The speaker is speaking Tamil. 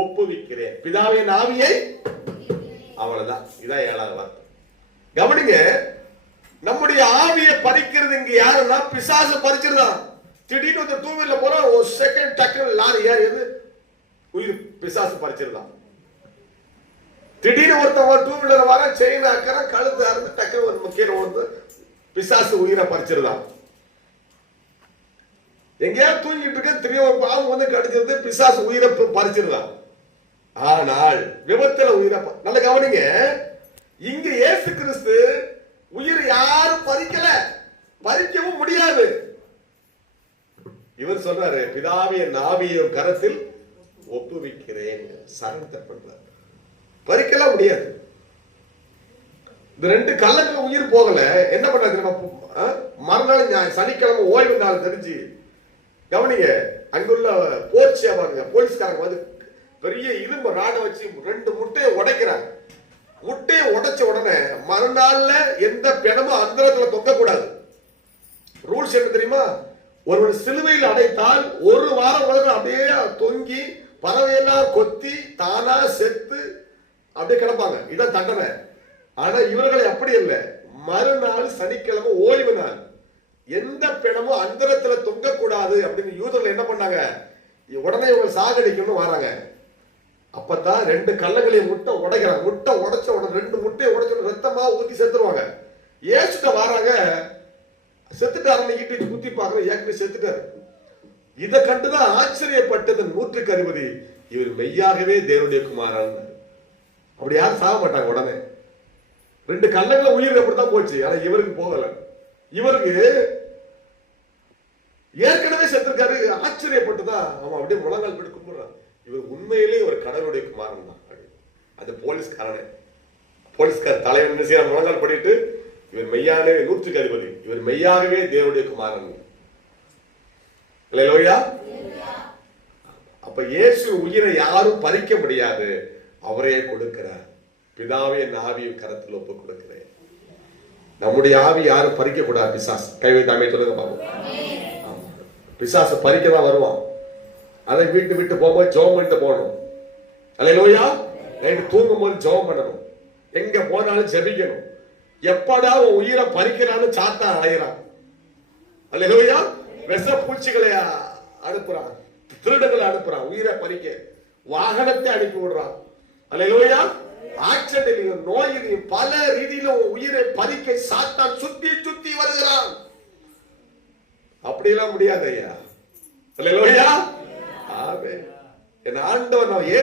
ஒப்புவிக்கிறேன். பிதாவின் ஆவியை, அவ்வளவுதான். இதான் 7வது வார்த்தை. கவனிங்க, நம்முடைய ஆவியை பறிக்கிறது இங்க யாருன்னா பிசாசு பறிச்சிருந்தான். திடீர்னு ஒரு 2 வீலர்ல போற ஒரு செகண்ட் டக்குனு லாரி ஏறியது, உயிர் பிசாசு பறிச்சிருந்தான். திடீர்னு ஒருத்தன் 2 வீலர் வர செயின் ஆக்கிற கழுத்து அறுந்து டக்குனு ஒரு கீழே வந்து பிசாசு உயிரை பறிச்சிருந்தான். எங்கேயாவது தூங்கிட்டு இருக்க திடீர்னு ஒரு பாம்பு வந்து கடிச்சிருந்து பிசாசு உயிரை பறிச்சிருந்தான். ஆனால் விபத்துல உயிரை நல்ல கவனிங்க, இங்க இயேசு கிறிஸ்து உயிர் யாரும் பறிக்கல, பறிக்கவும் முடியாது. இவர் சொல்றாரு, பிதாவின் ஆவியின் கரத்தில் ஒப்புவிக்கிறேன், சரண்டர் பண்றாரு. பறிக்கலாம் முடியாது. இந்த 2 கள்ளங்க உயிர் போகல. என்ன பண்றாரு? மறுநாள் சனிக்கிழமை ஓய்வு நாள் தெரிஞ்சு கவனிங்க, அங்குள்ள போர்ச்சியா பாருங்க, போலீஸ்காரங்க வந்து பெரிய இரும்பு ராட வச்சு 2 முட்டையை உடைக்கிறாங்க. முட்டையை உடைச்ச உடனே மறுநாள்ல எந்த பிணமும் அந்தரத்துல தொங்க கூடாது. ரூல்ஸ் என்ன தெரியுமா? ஒருவன் சிலுவையில் அடைத்தால் 1 வாரம் உலகம் அப்படியே தொங்கி பறவையெல்லாம் கொத்தி தானா செத்து அப்படியே கிடப்பாங்க. இதான் தண்டனை. ஆனா இவர்களை அப்படி இல்லை. மறுநாள் சனிக்கிழமை ஓய்வு நாள், எந்த பிணமும் அந்தரத்துல தொங்க கூடாது அப்படின்னு யூதர்கள் என்ன பண்ணாங்க? உடனே இவங்க சாகடிக்கணும்னு வராங்க. அப்பதான் 2 கள்ளங்களையும் முட்டை உடைக்கிறாங்க. முட்டை உடைச்ச உடனே 2 முட்டையை உடைச்ச உடனே ரத்தமா ஊத்தி செத்துருவாங்க. ஏசுட்ட வராங்க, செத்துட்டாருன்னு ஈட்டி குத்தி பார்க்கணும், ஏற்கனவே செத்துட்டாரு. இதை கண்டுதான் ஆச்சரியப்பட்டது 160 இவர் மெய்யாகவே தேவனுடைய குமாரன். அப்படி யாரும் சாக மாட்டாங்க. உடனே 2 கள்ளங்கள உயிர் அப்படித்தான் போச்சு. ஆனா இவருக்கு போகல. இவருக்கு ஏற்கனவே செத்துருக்காரு. ஆச்சரியப்பட்டுதான் அவன் அப்படியே முழங்கால் போட்டு கும்பிடுறான். இவர் உண்மையிலே ஒரு கடவுளுடைய குமாரன் தான். அது போலீஸ்காரனே, போலீஸ்கார தலைவன் முழங்கால் படிட்டு இவர் மெய்யாகவே 160 இவர் மெய்யாகவே தேவனுடைய குமாரன். அல்லேலூயா. அப்ப இயேசு உயிரை யாரும் பறிக்க முடியாது, அவரே கொடுக்கிறார். பிதாவின் ஆவியின் கரத்தில் ஒப்பு கொடுக்கிறேன். நம்முடைய ஆவி யாரும் பறிக்க கூடாது. பிசாசு கை வைத்து அமைய சொல்லுங்க பாப்போம். பிசாசு பறிக்கதான் வருவான். அதை வீட்டு விட்டு போகும்போது ஜெபம் பண்ணிட்டு போகணும். அல்லேலூயா. நைட்டு தூங்கும் போது ஜெபம் பண்ணணும். எங்க போனாலும் ஜெபிக்கணும். எப்படா உயிரை பறிக்கிறான்னு சாத்தான் அலைகிறான். அல்லேலூயா. விஷ பூச்சிகளை அனுப்புறான், திருடங்களை அனுப்புறான், உயிரை பறிக்க வாகனத்தை அனுப்பி விடுறான். அல்லேலூயா. ஆக்சிடென்ட்லயும் நோயிலையும் பல ரீதியிலும் உயிரை பறிக்க சாத்தான் சுத்தி சுத்தி வருகிறான். அப்படியெல்லாம் முடியாது ஐயா. அல்லேலூயா. ஆமென். என் ஆண்டவர்